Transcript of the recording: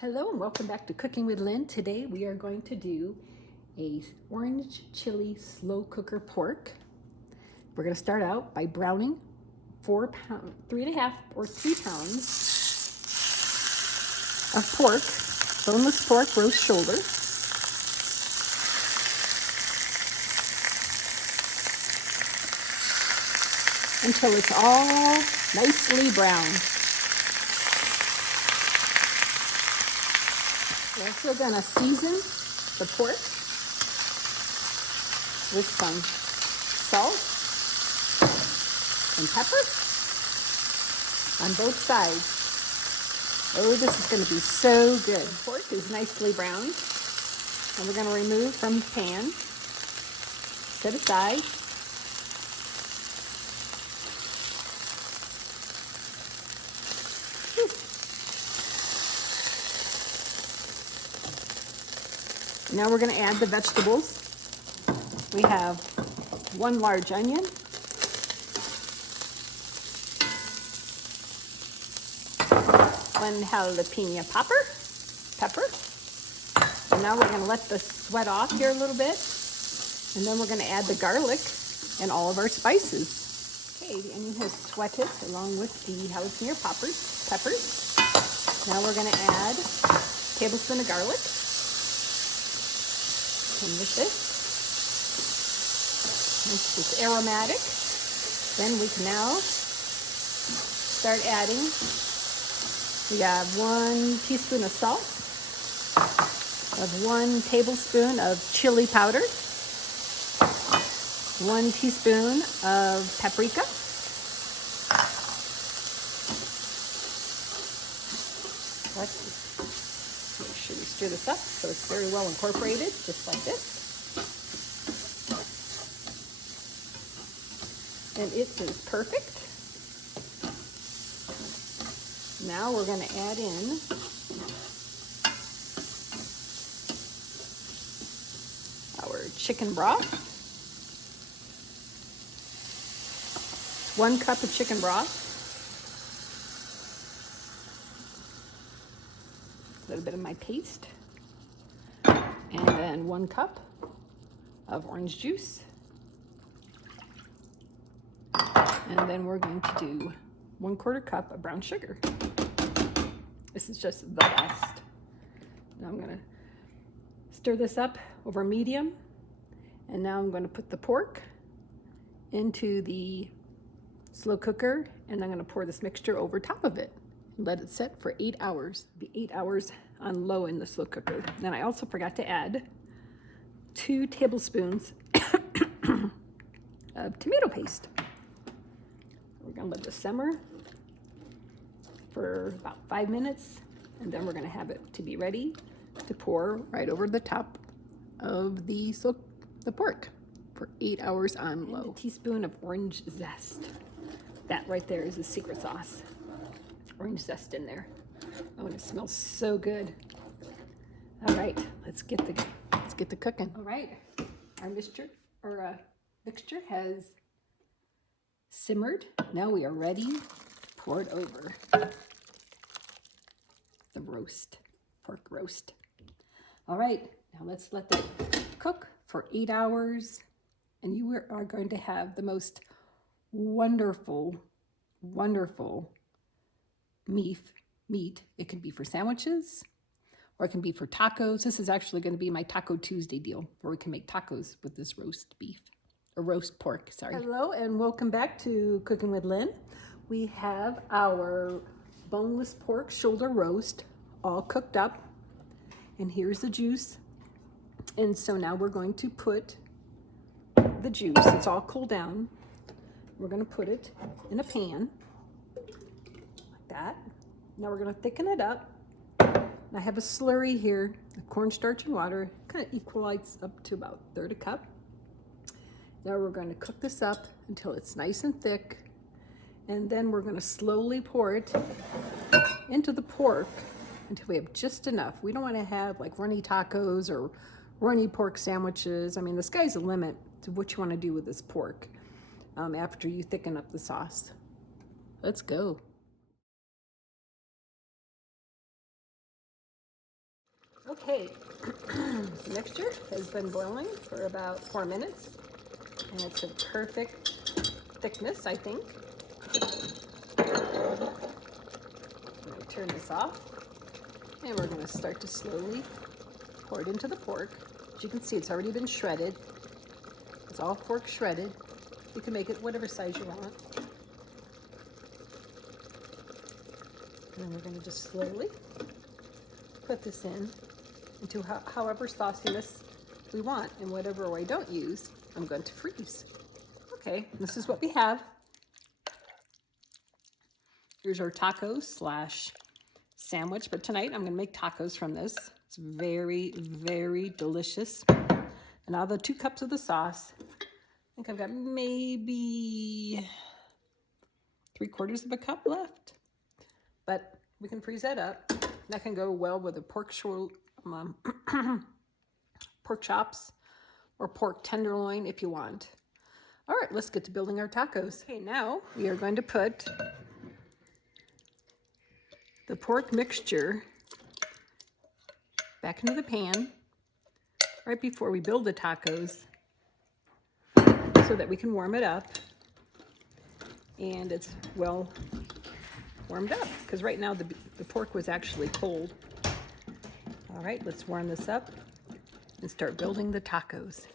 Hello and welcome back to Cooking with Lynn. Today we are going to do a orange chili slow cooker pork. We're going to start out by browning 3.5 or 3 pounds of pork, boneless pork, roast shoulder. Until it's all nicely browned. We're also going to season the pork with some salt and pepper on both sides. Oh, this is going to be so good. The pork is nicely browned, and we're going to remove from the pan, set aside. Now we're going to add the vegetables. We have 1 large onion, 1 jalapeno pepper. And now we're going to let this sweat off here a little bit. And then we're going to add the garlic and all of our spices. Okay, the onion has sweated along with the jalapeno peppers. Now we're going to add a tablespoon of garlic. And with this, once it's aromatic, then we can now start adding. We have 1 teaspoon of salt, of 1 tablespoon of chili powder, 1 teaspoon of paprika, make sure we stir this up so it's very well incorporated, just like this. And it is perfect. Now we're going to add in our chicken broth. 1 cup of chicken broth. A little bit of my paste. And then 1 cup of orange juice. And then we're going to do 1/4 cup of brown sugar. This is just the best. Now I'm going to stir this up over medium. And now I'm going to put the pork into the slow cooker. And I'm going to pour this mixture over top of it. Let it set for 8 hours. Be 8 hours on low in the slow cooker. Then I also forgot to add 2 tablespoons of tomato paste. We're going to let this simmer for about 5 minutes, and then we're going to have it to be ready to pour right over the top of the pork for 8 hours on low. And a teaspoon of orange zest. That right there is the secret sauce. Orange zest in there. Oh, and it smells so good. All right, let's get the cooking. All right, our mixture has simmered. Now we are ready to pour it over the pork roast. All right, now let's let that cook for 8 hours, and you are going to have the most wonderful meat. It can be for sandwiches, or it can be for tacos. This is actually going to be my Taco Tuesday deal, where we can make tacos with this roast pork, sorry. Hello and welcome back to Cooking with Lynn. We have our boneless pork shoulder roast all cooked up, and here's the juice. And so now we're going to put the juice, it's all cooled down. We're going to put it in a pan like that. Now we're going to thicken it up. And I have a slurry here of cornstarch and water, kind of equalize up to about 1/3 cup. Now we're going to cook this up until it's nice and thick, and then we're going to slowly pour it into the pork until we have just enough. We don't want to have like runny tacos or runny pork sandwiches. I mean, the sky's the limit to what you want to do with this pork after you thicken up the sauce. Let's go. Okay, the mixture has been boiling for about 4 minutes, and it's a perfect thickness, I think. I'm going to turn this off, and we're going to start to slowly pour it into the pork. As you can see, it's already been shredded. It's all pork shredded. You can make it whatever size you want. And then we're going to just slowly put this into however sauciness we want, and whatever I don't use, I'm going to freeze. Okay, this is what we have. Here's our tacos slash sandwich, but tonight I'm going to make tacos from this. It's very, very delicious. And now the 2 cups of the sauce. I think I've got maybe 3/4 of a cup left, but we can freeze that up. That can go well with a pork chops or pork tenderloin if you want. All right, let's get to building our tacos. Okay, now we are going to put the pork mixture back into the pan right before we build the tacos so that we can warm it up and it's well warmed up, because right now the pork was actually cold. All right, let's warm this up and start building the tacos.